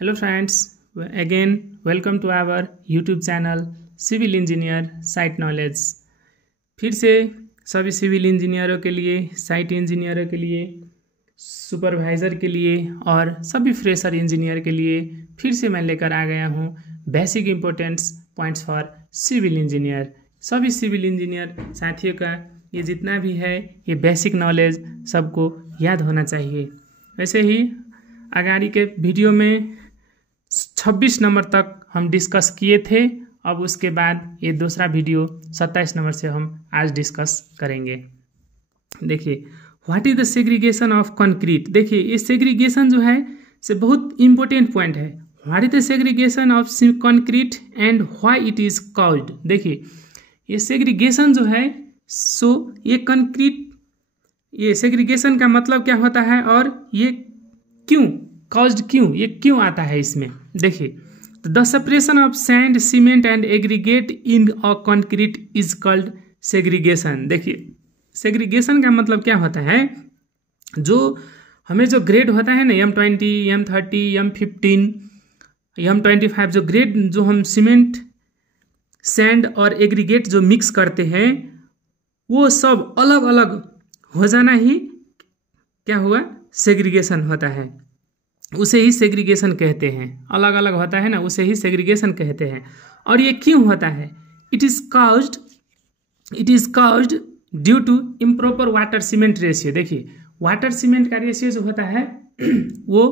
Hello friends, again welcome to our YouTube channel civil engineer site knowledge. फिर से सभी civil इंजीनियरों के लिए, साइट इंजीनियरों के लिए, सुपरवाइज़र के लिए और सभी फ्रेशर इंजीनियर के लिए फिर से मैं लेकर आ गया हूँ basic importants points for civil engineer. सभी सिविल इंजीनियर साथियों का ये जितना भी है ये बेसिक नॉलेज सबको याद होना चाहिए। वैसे ही आगाड़ी के वीडियो में 26 नंबर तक हम डिस्कस किए थे। अब उसके बाद ये दूसरा वीडियो 27 नंबर से हम आज डिस्कस करेंगे। देखिए, what is the segregation of concrete. देखिए, ये सेग्रीगेशन जो है से बहुत इंपॉर्टेंट पॉइंट है। What is the segregation of concrete and why it is called. देखिए, ये सेग्रीगेशन जो है ये कंक्रीट, ये सेग्रीगेशन का मतलब क्या होता है और ये क्यों कॉज्ड, ये क्यों आता है इसमें। देखिए, the separation of sand, cement and aggregate in a concrete is called segregation. देखिए, सेग्रीगेशन का मतलब क्या होता है, जो हमें जो ग्रेड होता है ना M20, M30, M15, M25, जो ग्रेड जो हम सीमेंट, सैंड और एग्रीगेट जो मिक्स करते हैं वो सब अलग अलग हो जाना ही क्या हुआ, सेग्रीगेशन होता है। उसे ही सेग्रीगेशन कहते हैं। अलग अलग होता है ना, उसे ही सेग्रीगेशन कहते हैं। और ये क्यों होता है, it is caused due to improper water cement ratio. देखिए, वाटर सीमेंट का रेशियो जो होता है वो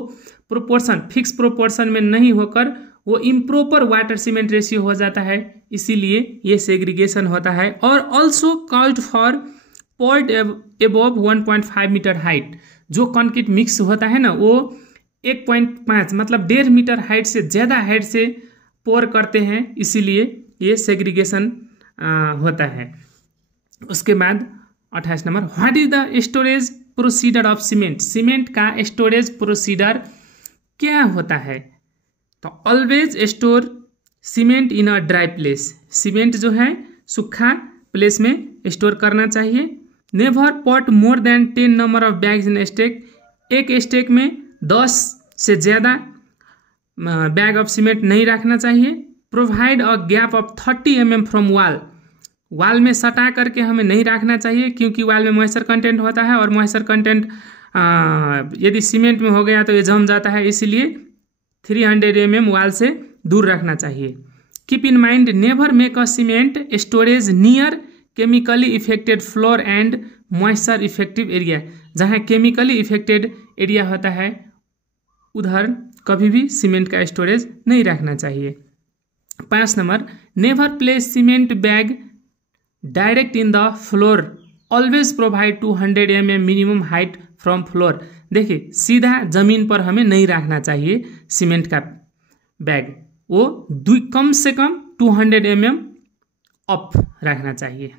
प्रोपोर्शन, फिक्स प्रोपोर्शन में नहीं होकर वो इम्प्रॉपर वाटर सीमेंट रेशियो हो जाता है, इसीलिए ये सेग्रीगेशन होता है। और also called for poured above 1.5 metre height. जो कंक्रीट मिक्स होता है ना वो 1.5 मतलब 1.5 मीटर हाइट से ज़्यादा हाइट से पोर करते हैं, इसीलिए ये सेग्रीगेशन होता है। उसके बाद 28 number, what is the storage procedure of cement. Cement का स्टोरेज प्रोसीजर क्या होता है, तो always store cement in a dry place. Cement जो है सूखा प्लेस में स्टोर करना चाहिए। Never put more than 10 number of bags in stack. एक स्टेक में 10 से ज़्यादा बैग ऑफ सीमेंट नहीं रखना चाहिए। Provide a gap of 30 mm from वाल में सटा करके हमें नहीं रखना चाहिए, क्योंकि वाल में मॉइस्चर कंटेंट होता है और मॉइस्चर कंटेंट यदि सीमेंट में हो गया तो ये जम जाता है, इसीलिए 300 mm वाल से दूर रखना चाहिए। Keep in mind, never make a cement storage near chemically affected floor and moisture effective area. जहाँ केमिकली इफेक्टेड एरिया होता है उधर कभी भी सीमेंट का स्टोरेज नहीं रखना चाहिए। 5 number, never place cement bag direct in the floor. Always provide 200 mm minimum height from floor. देखिए, सीधा जमीन पर हमें नहीं रखना चाहिए सीमेंट का बैग, वो कम से कम 200 mm अप रखना चाहिए।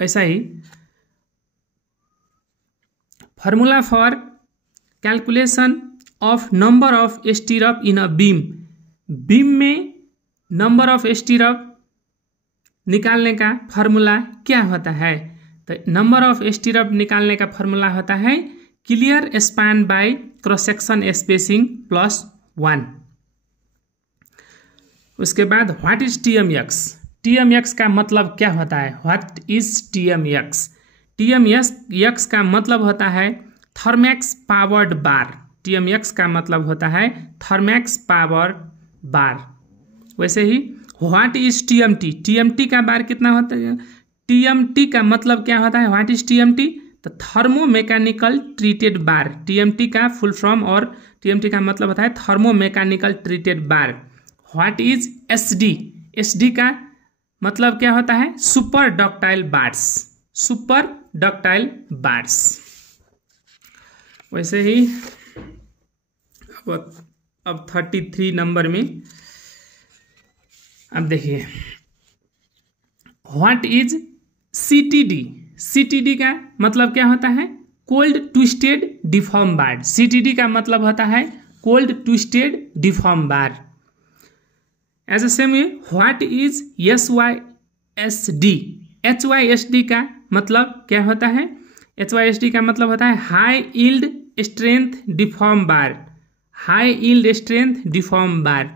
वैसा ही formula for calculation of number of stirrup in a beam. Beam में नंबर ऑफ स्टीरअप निकालने का फार्मूला क्या होता है, तो नंबर ऑफ स्टीरअप निकालने का फार्मूला होता है clear span by cross section spacing +1। उसके बाद व्हाट इज TMX। TMX का मतलब क्या होता है, व्हाट इज TMX। TMX का मतलब होता है थर्मैक्स पावर्ड बार। TMX का मतलब होता है थर्मैक्स पावर्ड बार। वैसे ही व्हाट इज TMT। TMT का बार कितना होता है, TMT का मतलब क्या होता है, व्हाट इज TMT, तो थर्मो मैकेनिकल ट्रीटेड बार। TMT का फुल फॉर्म और TMT का मतलब होता है thermo mechanical treated bar. What is SD। SD का मतलब क्या होता है, super ductile bars. Super ductile bars. वैसे ही अब 33 नंबर में अब देखिए, व्हाट इज CTD। CTD का मतलब क्या होता है, cold twisted deform bar. CTD का मतलब होता है cold twisted deform bar. As a same way, what is HYSD। HYSD का मतलब क्या होता है, HYSD का मतलब होता है high yield strength deform bar. High yield strength deform bar.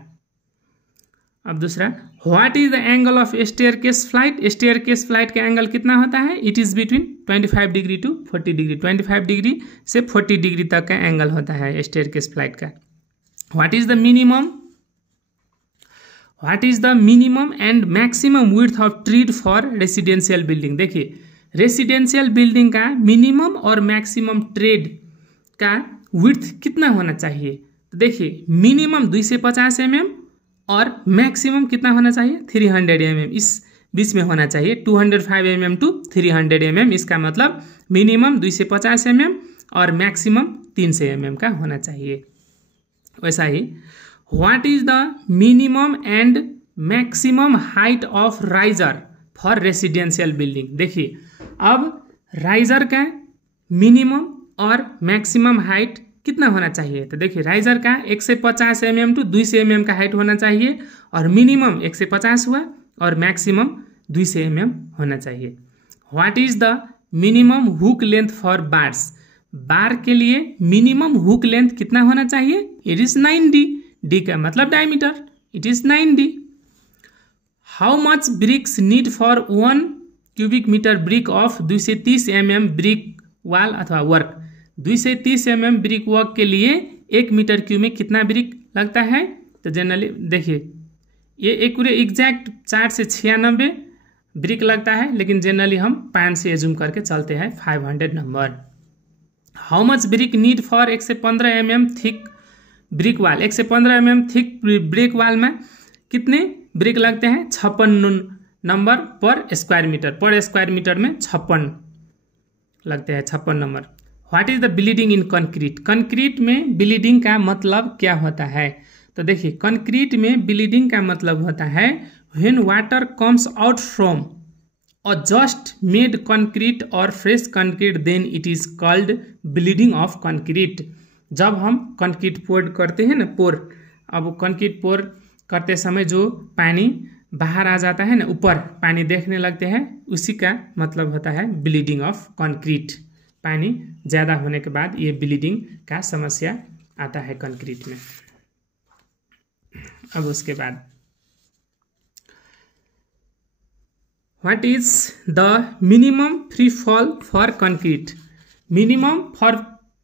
अब दूसरा, what is the angle of staircase flight. Staircase flight का एंगल कितना होता है? It is between 25 degree to 40 degree. 25 degree से 40 डिग्री तक का एंगल होता है स्टेयरकेस फ्लाइट का। What is the minimum and maximum width of tread for residential building. देखिए, रेसिडेंशियल बिल्डिंग का मिनिमम और मैक्सिमम ट्रेड का विड्थ कितना होना चाहिए? तो देखिए, मिनिमम 250 mm और मैक्सिमम कितना होना चाहिए? 300 mm। इस बीच में होना चाहिए, 205 mm टू 300 mm। इसका मतलब मिनिमम 250 mm और मैक्सिमम 300 mm का होना चाहिए। वैसा ही, what is the minimum and maximum height of riser for residential building. देखिए, अब राइजर का मिनिमम और मैक्सिमम हाइट कितना होना चाहिए? तो देखिए, राइजर का 150 mm टू 200 mm का हाइट होना चाहिए और मिनिमम 150 हुआ और मैक्सिमम 200 mm होना चाहिए। What is the minimum hook length for bars. Bar के लिए मिनिमम हुक लेंथ कितना होना चाहिए? It is 9D। डी का मतलब diameter, it is 9D। How much bricks need for 1 cubic metre brick of 230 mm brick wall अथवा work. 230 mm brick work के लिए 1 मीटर क्यूब में कितना ब्रिक लगता है? तो जनरली देखिए, ये एक पूरे एग्जैक्ट 4 से 96 ब्रिक लगता है, लेकिन जनरली हम 5 से एज्यूम करके चलते हैं 500 number. How much brick need for 115 mm thick brick वाल। 115 mm थिक ब्रिक वाल में कितने ब्रिक लगते हैं? 56 नंबर पर स्क्वायर मीटर। पर स्क्वायर मीटर में 56 लगते हैं, 56 number. What is the bleeding in concrete. Concrete में ब्लीडिंग का मतलब क्या होता है? तो देखिए, कंक्रीट में ब्लीडिंग का मतलब होता है when water comes out from a just made concrete और fresh concrete, then it is called bleeding of concrete. जब हम कंक्रीट पोर करते हैं ना, अब कंक्रीट पोर करते समय जो पानी बाहर आ जाता है ना, ऊपर पानी देखने लगते हैं, उसी का मतलब होता है ब्लीडिंग ऑफ कंक्रीट। पानी ज़्यादा होने के बाद ये ब्लीडिंग का समस्या आता है कंक्रीट में। अब उसके बाद, what is the minimum free fall for concrete. Minimum for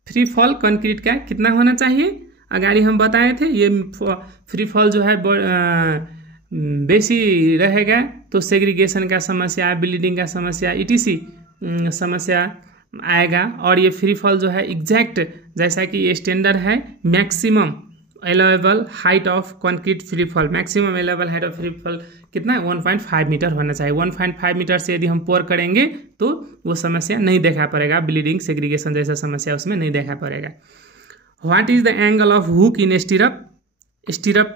free fall concrete का कितना होना चाहिए? अगाड़ी हम बताए थे, ये फ्री फॉल जो है बेसी रहेगा तो सेग्रीगेशन का समस्या, ब्लीडिंग का समस्या, ETC समस्या आएगा। और ये फ्री फॉल जो है एग्जैक्ट, जैसा कि ये स्टैंडर्ड है, maximum allowable height of concrete free fall. Maximum allowable height of free fall कितना है? 1.5 मीटर होना चाहिए। 1.5 मीटर से यदि हम पोर करेंगे तो वो समस्या नहीं देखा पड़ेगा, ब्लीडिंग सेग्रीगेशन जैसा समस्या उसमें नहीं देखा पड़ेगा। What is the angle of hook इन स्टीरअप। स्टीरअप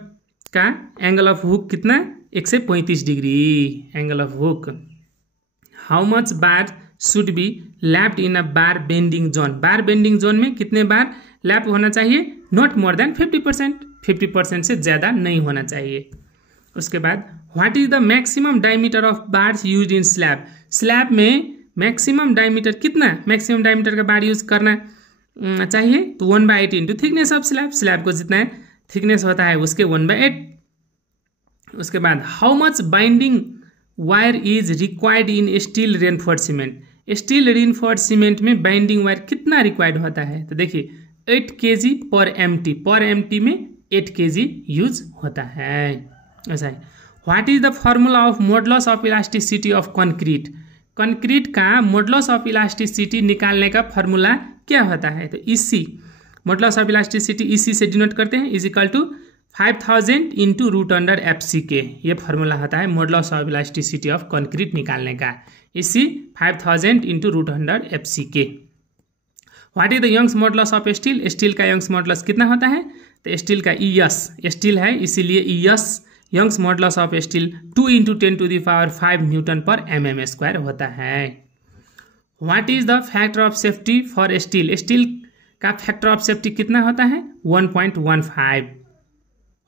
का एंगल ऑफ हुक कितना? 135 degree angle of hook. How much bar should be lapped in a bar bending zone. Bar bending zone में कितने बार लैप होना चाहिए? Not more than 50%। 50% से ज़्यादा नहीं होना चाहिए। उसके बाद, what is the maximum diameter of bars use in slab. Slab में मैक्सिमम डायमीटर कितना? मैक्सिमम डायमीटर का बार यूज करना चाहिए तो 1/8 into thickness of slab. Slab को जितना थिकनेस होता है उसके 1/8। उसके बाद, how much binding wire is required in steel reinforced cement. Steel reinforced cement में बाइंडिंग वायर कितना रिक्वायर्ड होता है? तो देखिए, 8 kg पर MT। पर MT में 8 kg यूज होता है। ऐसा है। What is the formula of modulus of elasticity of concrete. Concrete का मॉडुलस ऑफ इलास्टिसिटी निकालने का फॉर्मूला क्या होता है? तो EC, modulus of elasticity EC से डिनोट करते हैं, is equal to 5000 into √/FC। ये फॉर्मूला होता है modulus of elasticity of concrete निकालने का। EC 5000 into √/FC। What is the Young's modulus of steel. Steel का यंग्स मॉडुलस कितना होता है? तो स्टील का ES, स्टील है इसीलिए ES Young's modulus of steel 2 × 10⁵ N/mm² होता है। What is the factor of safety for steel. Steel का फैक्टर ऑफ सेफ्टी कितना होता है? 1.15।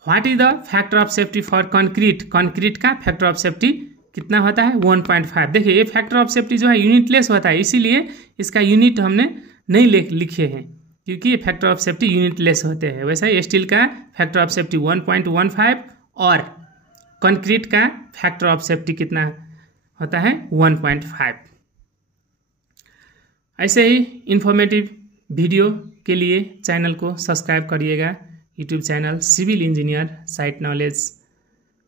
What is the factor of safety for concrete. Concrete का फैक्टर ऑफ सेफ्टी कितना होता है? 1.5। देखिए, ये फैक्टर ऑफ सेफ्टी जो है यूनिटलेस होता है, इसीलिए इसका यूनिट हमने नहीं लिखे हैं। क्योंकि ये फैक्टर ऑफ सेफ्टी यूनिटलेस होते हैं। वैसा ही स्टील का फैक्टर ऑफ सेफ्टी 1.15 और कंक्रीट का फैक्टर ऑफ सेफ्टी कितना होता है 1.5। ऐसे ही इंफॉर्मेटिव वीडियो के लिए चैनल को सब्सक्राइब करिएगा, YouTube channel civil engineer site knowledge.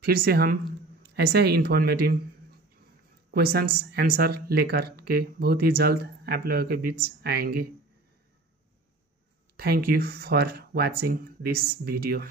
फिर से हम ऐसे ही इंफॉर्मेटिव क्वेश्चंस आंसर लेकर के बहुत ही जल्द आप लोगों के बीच आएंगे। Thank you for watching this video.